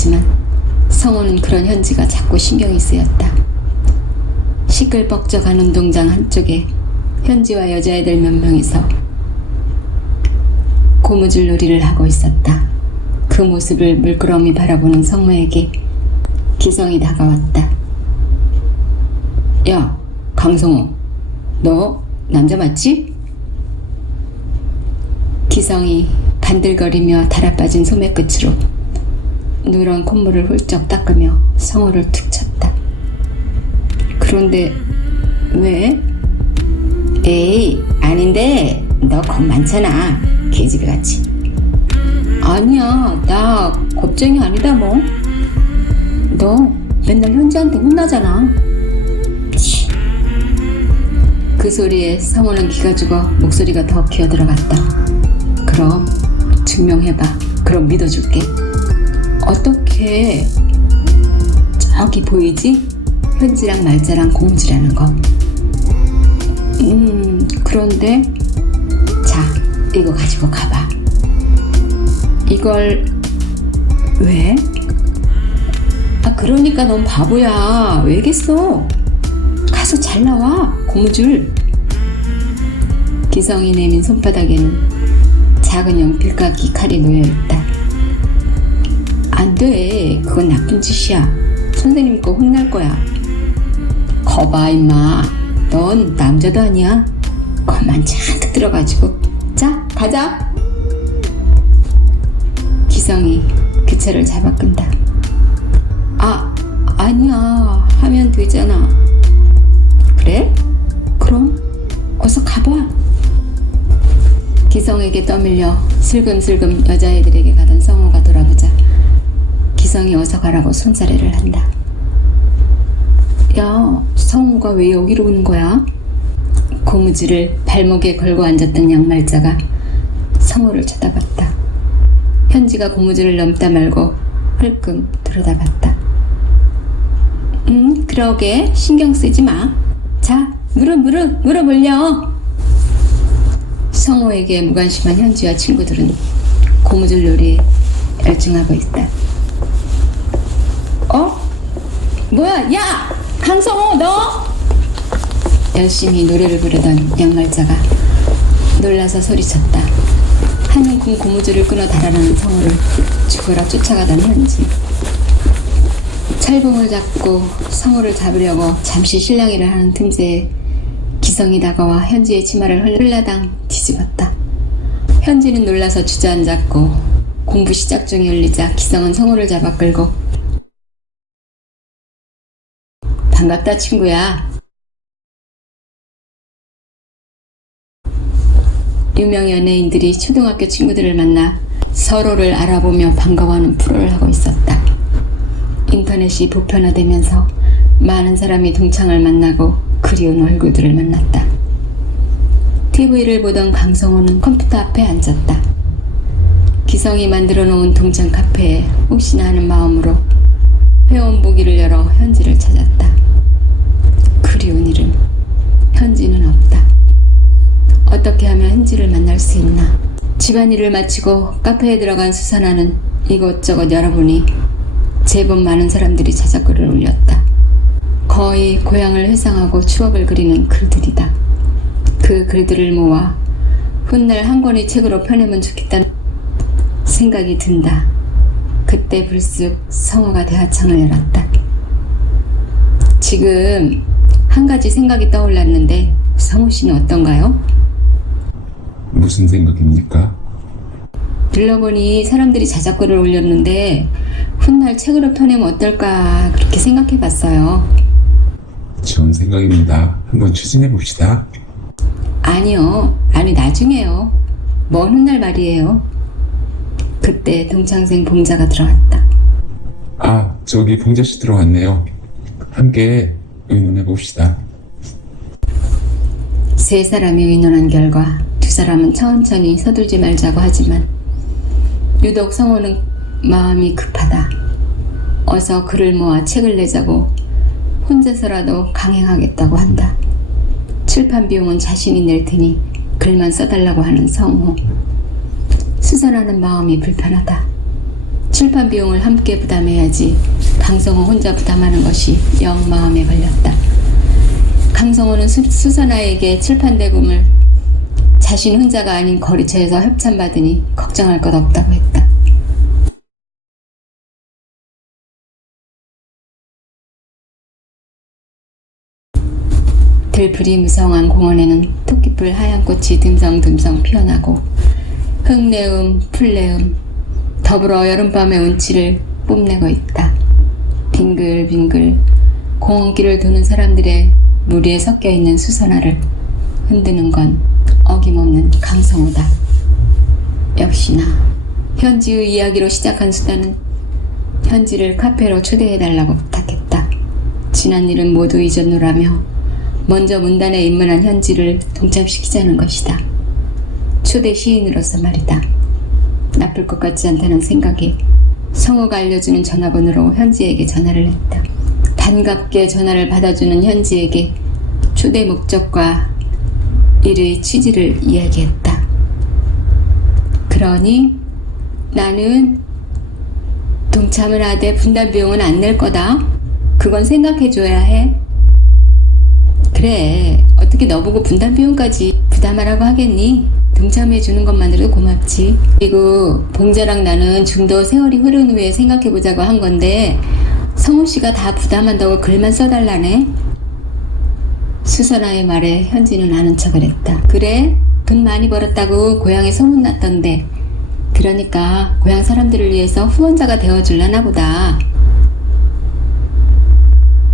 않았지만 성호는 그런 현지가 자꾸 신경이 쓰였다. 시끌벅적한 운동장 한쪽에 현지와 여자애들 몇 명이서 고무줄 놀이를 하고 있었다. 그 모습을 물끄러미 바라보는 성호에게 기성이 다가왔다. 야, 강성호, 너 남자 맞지? 기성이 반들거리며 달아빠진 소매 끝으로 누런 콧물을 훌쩍 닦으며 성호를 툭 쳤다. 그런데 왜? 에이, 아닌데 너 겁 많잖아. 개집애같이. 아니야, 나 겁쟁이 아니다 뭐. 너 맨날 현지한테 혼나잖아. 치. 그 소리에 성호는 기가 죽어 목소리가 더 기어 들어갔다. 그럼 증명해봐. 그럼 믿어줄게. 어떻게 저기 보이지? 현지랑 말자랑 공지라는 거. 음, 그런데 자, 이거 가지고 가봐. 이걸 왜? 아, 그러니까 넌 바보야. 왜겠어? 가서 잘 나와. 고무줄. 기성이 내민 손바닥에는 작은 연필깎이 칼이 놓여 있다. 안 돼. 그건 나쁜 짓이야. 선생님 거 혼날 거야. 거봐, 임마. 넌 남자도 아니야. 겁만 잔뜩 들어가지고. 자, 가자. 기성이 그 차를 잡아 끈다. 아, 아니야. 하면 되잖아. 그래? 그럼 어서 가봐. 기성에게 떠밀려 슬금슬금 여자애들에게 가던 성호가 기성이 어서 가라고 손자래를 한다. 야, 성우가 왜 여기로 오는 거야? 고무줄을 발목에 걸고 앉았던 양말자가 성우를 쳐다봤다. 현지가 고무줄을 넘다 말고 흘끔 들여다봤다. 음, 그러게 신경 쓰지 마. 자, 무릎 무릎 무릎 올려. 성우에게 무관심한 현지와 친구들은 고무줄 놀이에 열중하고 있다. 어? 뭐야? 야! 강성호 너! 열심히 노래를 부르던 양말자가 놀라서 소리쳤다. 한 움큼 고무줄을 끊어 달아나는 성우를 죽어라 쫓아가던 현지. 철봉을 잡고 성우를 잡으려고 잠시 실랑이를 하는 틈새에 기성이 다가와 현지의 치마를 흘라당 뒤집었다. 현지는 놀라서 주저앉았고 공부 시작 중에 울리자 기성은 성우를 잡아 끌고 반갑다 친구야. 유명 연예인들이 초등학교 친구들을 만나 서로를 알아보며 반가워하는 프로를 하고 있었다. 인터넷이 보편화되면서 많은 사람이 동창을 만나고 그리운 얼굴들을 만났다. TV를 보던 강성호는 컴퓨터 앞에 앉았다. 기성이 만들어 놓은 동창 카페에 혹시나 하는 마음으로 회원 보기를 열어 현지를 찾았다. 그리운 이름 현지는 없다. 어떻게 하면 현지를 만날 수 있나? 집안일을 마치고 카페에 들어간 수산아는 이것저것 열어보니 제법 많은 사람들이 자작글을 올렸다. 거의 고향을 회상하고 추억을 그리는 글들이다. 그 글들을 모아 훗날 한 권의 책으로 펴내면 좋겠다는 생각이 든다. 그때 불쑥 성호가 대화창을 열었다. 지금 한 가지 생각이 떠올랐는데 성호 씨는 어떤가요? 무슨 생각입니까? 들러보니 사람들이 자작글을 올렸는데 훗날 책으로 펴내면 어떨까 그렇게 생각해 봤어요. 좋은 생각입니다. 한번 추진해 봅시다. 아니요. 아니 나중에요. 먼 훗날 말이에요. 그때 동창생 봉자가 들어왔다. 아, 저기 봉자 씨 들어왔네요. 함께 의논해 봅시다. 세 사람이 의논한 결과 두 사람은 천천히 서둘지 말자고 하지만 유독 성호는 마음이 급하다. 어서 글을 모아 책을 내자고 혼자서라도 강행하겠다고 한다. 출판 비용은 자신이 낼 테니 글만 써달라고 하는 성호. 수선하는 마음이 불편하다. 출판 비용을 함께 부담해야지 강성호 혼자 부담하는 것이 영 마음에 걸렸다. 강성호는 수, 수선아에게 출판 대금을 자신 혼자가 아닌 거리처에서 협찬받으니 걱정할 것 없다고 했다. 들풀이 무성한 공원에는 토끼풀 하얀 꽃이 듬성듬성 피어나고 흙내음, 풀내음, 더불어 여름밤의 운치를 뽐내고 있다. 빙글빙글 공원길을 도는 사람들의 무리에 섞여 있는 수선화를 흔드는 건 어김없는 강성호다. 역시나 현지의 이야기로 시작한 수다는 현지를 카페로 초대해달라고 부탁했다. 지난 일은 모두 잊었노라며 먼저 문단에 입문한 현지를 동참시키자는 것이다. 초대 시인으로서 말이다. 나쁠 것 같지 않다는 생각에 성우가 알려주는 전화번호로 현지에게 전화를 했다. 반갑게 전화를 받아주는 현지에게 초대 목적과 일의 취지를 이야기했다. 그러니 나는 동참을 하되 분담 비용은 안 낼 거다. 그건 생각해줘야 해. 그래, 어떻게 너보고 분담 비용까지 부담하라고 하겠니? 동참해 주는 것만으로도 고맙지. 그리고 봉자랑 나는 좀 더 세월이 흐른 후에 생각해 보자고 한 건데 성우 씨가 다 부담한다고 글만 써달라네. 수선아의 말에 현지는 아는 척을 했다. 그래? 돈 많이 벌었다고 고향에 소문났던데. 그러니까 고향 사람들을 위해서 후원자가 되어줄라나 보다.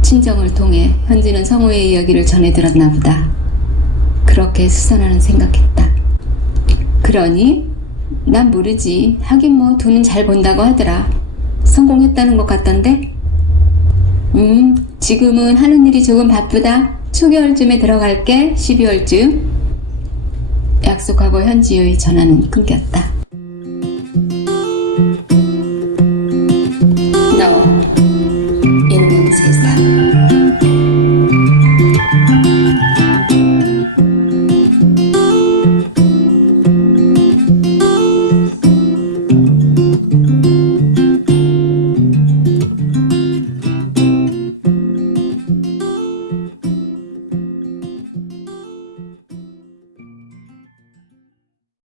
친정을 통해 현지는 성우의 이야기를 전해 들었나 보다. 그렇게 수선아는 생각했다. 그러니? 난 모르지. 하긴 뭐 돈은 잘 번다고 하더라. 성공했다는 것 같던데? 음, 지금은 하는 일이 조금 바쁘다. 초겨울쯤에 들어갈게. 12월쯤. 약속하고 현지의 전화는 끊겼다.